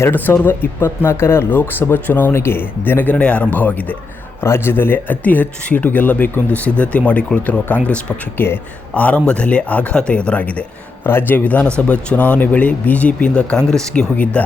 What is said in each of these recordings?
ಎರಡು ಸಾವಿರದ ಇಪ್ಪತ್ನಾಲ್ಕರ ಲೋಕಸಭಾ ಚುನಾವಣೆಗೆ ದಿನಗಣನೆ ಆರಂಭವಾಗಿದೆ. ರಾಜ್ಯದಲ್ಲಿ ಅತಿ ಹೆಚ್ಚು ಸೀಟು ಗೆಲ್ಲಬೇಕೆಂದು ಸಿದ್ಧತೆ ಮಾಡಿಕೊಳ್ಳುತ್ತಿರುವ ಕಾಂಗ್ರೆಸ್ ಪಕ್ಷಕ್ಕೆ ಆರಂಭದಲ್ಲೇ ಆಘಾತ ಎದುರಾಗಿದೆ. ರಾಜ್ಯ ವಿಧಾನಸಭಾ ಚುನಾವಣೆ ವೇಳೆ ಬಿಜೆಪಿಯಿಂದ ಕಾಂಗ್ರೆಸ್ಗೆ ಹೋಗಿದ್ದ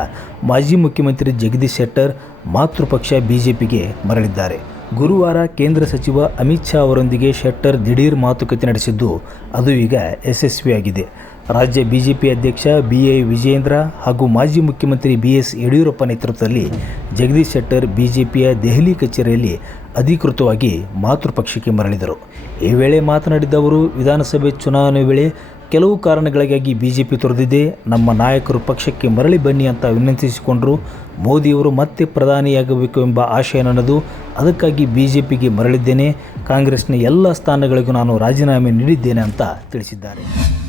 ಮಾಜಿ ಮುಖ್ಯಮಂತ್ರಿ ಜಗದೀಶ್ ಶೆಟ್ಟರ್ ಮಾತೃಪಕ್ಷ ಬಿಜೆಪಿಗೆ ಮರಳಿದ್ದಾರೆ. ಗುರುವಾರ ಕೇಂದ್ರ ಸಚಿವ ಅಮಿತ್ ಶಾ ಅವರೊಂದಿಗೆ ಶೆಟ್ಟರ್ ದಿಢೀರ್ ಮಾತುಕತೆ ನಡೆಸಿದ್ದು, ಅದು ಈಗ ಯಶಸ್ವಿಯಾಗಿದೆ. ರಾಜ್ಯ ಬಿಜೆಪಿ ಅಧ್ಯಕ್ಷ ಬಿ ಎ ವಿಜಯೇಂದ್ರ ಹಾಗೂ ಮಾಜಿ ಮುಖ್ಯಮಂತ್ರಿ ಬಿ ಎಸ್ ಯಡಿಯೂರಪ್ಪ ನೇತೃತ್ವದಲ್ಲಿ ಜಗದೀಶ್ ಶೆಟ್ಟರ್ ಬಿಜೆಪಿಯ ದೆಹಲಿ ಕಚೇರಿಯಲ್ಲಿ ಅಧಿಕೃತವಾಗಿ ಮಾತೃಪಕ್ಷಕ್ಕೆ ಮರಳಿದರು. ಈ ವೇಳೆ ಮಾತನಾಡಿದ ಅವರು, ವಿಧಾನಸಭೆ ಚುನಾವಣೆ ವೇಳೆ ಕೆಲವು ಕಾರಣಗಳಿಗಾಗಿ ಬಿಜೆಪಿ ತೊರೆದಿದೆ. ನಮ್ಮ ನಾಯಕರು ಪಕ್ಷಕ್ಕೆ ಮರಳಿ ಬನ್ನಿ ಅಂತ ವಿನಂತಿಸಿಕೊಂಡರು. ಮೋದಿಯವರು ಮತ್ತೆ ಪ್ರಧಾನಿಯಾಗಬೇಕು ಎಂಬ ಆಶಯ ನನ್ನದು. ಅದಕ್ಕಾಗಿ ಬಿಜೆಪಿಗೆ ಮರಳಿದ್ದೇನೆ. ಕಾಂಗ್ರೆಸ್ನ ಎಲ್ಲ ಸ್ಥಾನಗಳಿಗೂ ನಾನು ರಾಜೀನಾಮೆ ನೀಡಿದ್ದೇನೆ ಅಂತ ತಿಳಿಸಿದ್ದಾರೆ.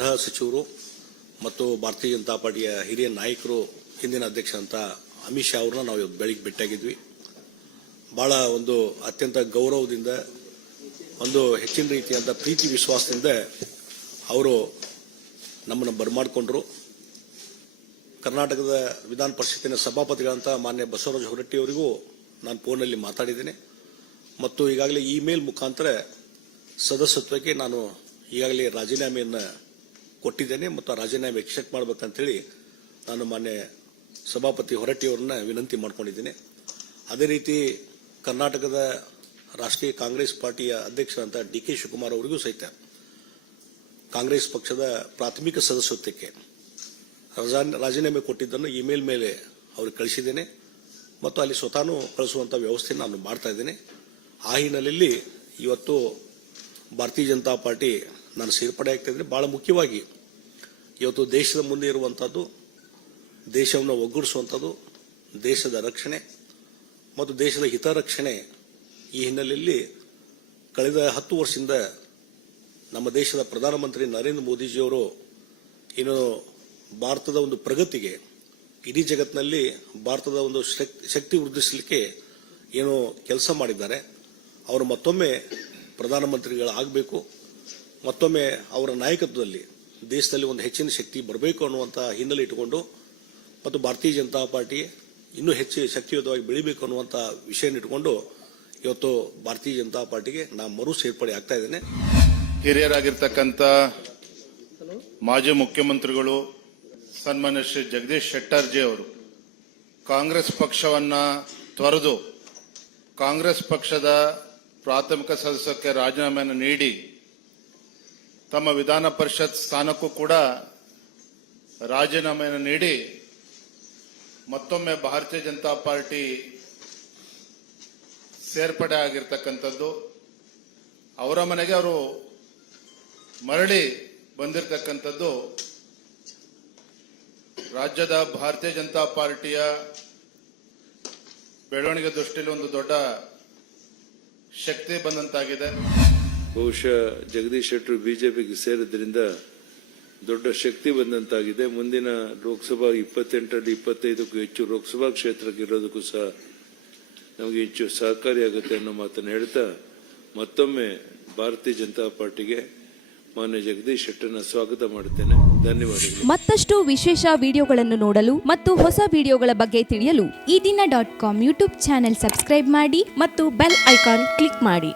ಗೃಹ ಸಚಿವರು ಮತ್ತು ಭಾರತೀಯ ಜನತಾ ಪಾರ್ಟಿಯ ಹಿರಿಯ ನಾಯಕರು, ಹಿಂದಿನ ಅಧ್ಯಕ್ಷ ಅಂತ ಅಮಿತ್ ಶಾ ಅವ್ರನ್ನ ನಾವು ಇವತ್ತು ಬೆಳಿಗ್ಗೆ ಭೇಟಿಯಾಗಿದ್ವಿ. ಬಹಳ ಒಂದು ಅತ್ಯಂತ ಗೌರವದಿಂದ, ಒಂದು ಹೆಚ್ಚಿನ ರೀತಿಯಾದ ಪ್ರೀತಿ ವಿಶ್ವಾಸದಿಂದ ಅವರು ನಮ್ಮನ್ನು ಬರಮಾಡಿಕೊಂಡ್ರು. ಕರ್ನಾಟಕದ ವಿಧಾನ ಪರಿಷತ್ತಿನ ಸಭಾಪತಿಗಳಂತ ಮಾನ್ಯ ಬಸವರಾಜ ಹೊರಟ್ಟಿ ಅವರಿಗೂ ನಾನು ಫೋನಲ್ಲಿ ಮಾತಾಡಿದ್ದೇನೆ. ಮತ್ತು ಈಗಾಗಲೇ ಇಮೇಲ್ ಮುಖಾಂತರ ಸದಸ್ಯತ್ವಕ್ಕೆ ನಾನು ಈಗಾಗಲೇ ರಾಜೀನಾಮೆಯನ್ನು ಕೊಟ್ಟಿದ್ದೇನೆ ಮತ್ತು ಆ ರಾಜೀನಾಮೆ ಎಕ್ಸೆಪ್ಟ್ ಮಾಡ್ಬೇಕಂತೇಳಿ ನಾನು ಮಾನ್ಯ ಸಭಾಪತಿ ಹೊರಟ್ಟಿಯವ್ರನ್ನ ವಿನಂತಿ ಮಾಡ್ಕೊಂಡಿದ್ದೀನಿ. ಅದೇ ರೀತಿ ಕರ್ನಾಟಕದ ರಾಷ್ಟ್ರೀಯ ಕಾಂಗ್ರೆಸ್ ಪಾರ್ಟಿಯ ಅಧ್ಯಕ್ಷರಂತ ಡಿ ಕೆ ಶಿವಕುಮಾರ್ ಅವರಿಗೂ ಸಹಿತ ಕಾಂಗ್ರೆಸ್ ಪಕ್ಷದ ಪ್ರಾಥಮಿಕ ಸದಸ್ಯತ್ವಕ್ಕೆ ರಜಾ- ರಾಜೀನಾಮೆ ಕೊಟ್ಟಿದ್ದನ್ನು ಇಮೇಲ್ ಮೇಲೆ ಅವ್ರಿಗೆ ಕಳಿಸಿದ್ದೇನೆ ಮತ್ತು ಅಲ್ಲಿ ಸ್ವತಃ ಕಳಿಸುವಂಥ ವ್ಯವಸ್ಥೆ ನಾನು ಮಾಡ್ತಾ ಇದ್ದೇನೆ. ಆ ಹಿನ್ನೆಲೆಯಲ್ಲಿ ಇವತ್ತು ಭಾರತೀಯ ಜನತಾ ಪಾರ್ಟಿ ನಾನು ಸೇರ್ಪಡೆ ಆಗ್ತಾ ಭಾಳ ಮುಖ್ಯವಾಗಿ ಇವತ್ತು ದೇಶದ ಮುಂದೆ ಇರುವಂಥದ್ದು ದೇಶವನ್ನು ಒಗ್ಗೂಡಿಸುವಂಥದ್ದು ದೇಶದ ರಕ್ಷಣೆ ಮತ್ತು ದೇಶದ ಹಿತರಕ್ಷಣೆ ಈ ಹಿನ್ನೆಲೆಯಲ್ಲಿ ಕಳೆದ ಹತ್ತು ವರ್ಷದಿಂದ ನಮ್ಮ ದೇಶದ ಪ್ರಧಾನಮಂತ್ರಿ ನರೇಂದ್ರ ಮೋದಿಜಿಯವರು ಏನು ಭಾರತದ ಒಂದು ಪ್ರಗತಿಗೆ, ಇಡೀ ಜಗತ್ತಿನಲ್ಲಿ ಭಾರತದ ಒಂದು ಶಕ್- ಶಕ್ತಿ ವೃದ್ಧಿಸಲಿಕ್ಕೆ ಏನು ಕೆಲಸ ಮಾಡಿದ್ದಾರೆ. ಅವರು ಮತ್ತೊಮ್ಮೆ ಪ್ರಧಾನಮಂತ್ರಿಗಳಾಗಬೇಕು. ಮತ್ತೊಮ್ಮೆ ಅವರ ನಾಯಕತ್ವದಲ್ಲಿ ದೇಶದಲ್ಲಿ ಒಂದು ಹೆಚ್ಚಿನ ಶಕ್ತಿ ಬರಬೇಕು ಅನ್ನುವಂಥ ಹಿನ್ನೆಲೆ ಇಟ್ಟುಕೊಂಡು ಮತ್ತು ಭಾರತೀಯ ಜನತಾ ಪಾರ್ಟಿ ಇನ್ನೂ ಹೆಚ್ಚು ಶಕ್ತಿಯುತವಾಗಿ ಬೆಳಿಬೇಕು ಅನ್ನುವಂಥ ವಿಷಯ ಇಟ್ಟುಕೊಂಡು ಇವತ್ತು ಭಾರತೀಯ ಜನತಾ ಪಾರ್ಟಿಗೆ ನಾನು ಮರು ಸೇರ್ಪಡೆ ಆಗ್ತಾ ಇದ್ದೇನೆ. ಹಿರಿಯರಾಗಿರ್ತಕ್ಕಂಥ ಮಾಜಿ ಮುಖ್ಯಮಂತ್ರಿಗಳು ಸನ್ಮಾನ್ಯ ಶ್ರೀ ಜಗದೀಶ್ ಶೆಟ್ಟರ್ಜಿ ಅವರು ಕಾಂಗ್ರೆಸ್ ಪಕ್ಷವನ್ನ ತೊರೆದು ಕಾಂಗ್ರೆಸ್ ಪಕ್ಷದ ಪ್ರಾಥಮಿಕ ಸದಸ್ಯಕ್ಕೆ ರಾಜೀನಾಮೆಯನ್ನು ನೀಡಿ ತಮ್ಮ ವಿಧಾನ ಪರಿಷತ್ ಸ್ಥಾನಕ್ಕೂ ಕೂಡ ರಾಜೀನಾಮೆಯನ್ನು ನೀಡಿ ಮತ್ತೊಮ್ಮೆ ಭಾರತೀಯ ಜನತಾ ಪಾರ್ಟಿ ಸೇರ್ಪಡೆ ಆಗಿರ್ತಕ್ಕಂಥದ್ದು. ಅವರ ಮನೆಗೆ ಅವರು ಮರಳಿ ಬಂದಿರತಕ್ಕಂಥದ್ದು. ರಾಜ್ಯದ ಭಾರತೀಯ ಜನತಾ ಪಾರ್ಟಿಯ ಬೆಳವಣಿಗೆ ದೃಷ್ಟಿಯಲ್ಲಿ ಒಂದು ದೊಡ್ಡ ಶಕ್ತಿ ಬಂದಂತಾಗಿದೆ. ಬಹುಶಃ ಜಗದೀಶ್ ಶೆಟ್ಟರು ಬಿಜೆಪಿಗೆ ಸೇರಿದ್ರಿಂದ ದೊಡ್ಡ ಶಕ್ತಿ ಬಂದಂತಾಗಿದೆ. ಮುಂದಿನ ಲೋಕಸಭಾ ಇಪ್ಪತ್ತೆಂಟರಲ್ಲಿ ಇಪ್ಪತ್ತೈದಕ್ಕೂ ಹೆಚ್ಚು ಲೋಕಸಭಾ ಕ್ಷೇತ್ರಕ್ಕೆ ಇರೋದಕ್ಕೂ ಸಹ ನಮಗೆ ಹೆಚ್ಚು ಸಹಕಾರಿಯಾಗುತ್ತೆ ಅನ್ನೋ ಮಾತನ್ನು ಹೇಳ್ತಾ ಮತ್ತೊಮ್ಮೆ ಭಾರತೀಯ ಜನತಾ ಪಾರ್ಟಿಗೆ ಮಾನ್ಯ ಜಗದೀಶ್ ಶೆಟ್ಟರ್ನ ಸ್ವಾಗತ ಮಾಡುತ್ತೇನೆ. ಧನ್ಯವಾದಗಳು. ಮತ್ತಷ್ಟು ವಿಶೇಷ ವಿಡಿಯೋಗಳನ್ನು ನೋಡಲು ಮತ್ತು ಹೊಸ ವಿಡಿಯೋಗಳ ಬಗ್ಗೆ ತಿಳಿಯಲು Ee Dina dot com YouTube channel subscribe ಮಾಡಿ ಮತ್ತು ಬೆಲ್ ಐಕಾನ್ ಕ್ಲಿಕ್ ಮಾಡಿ.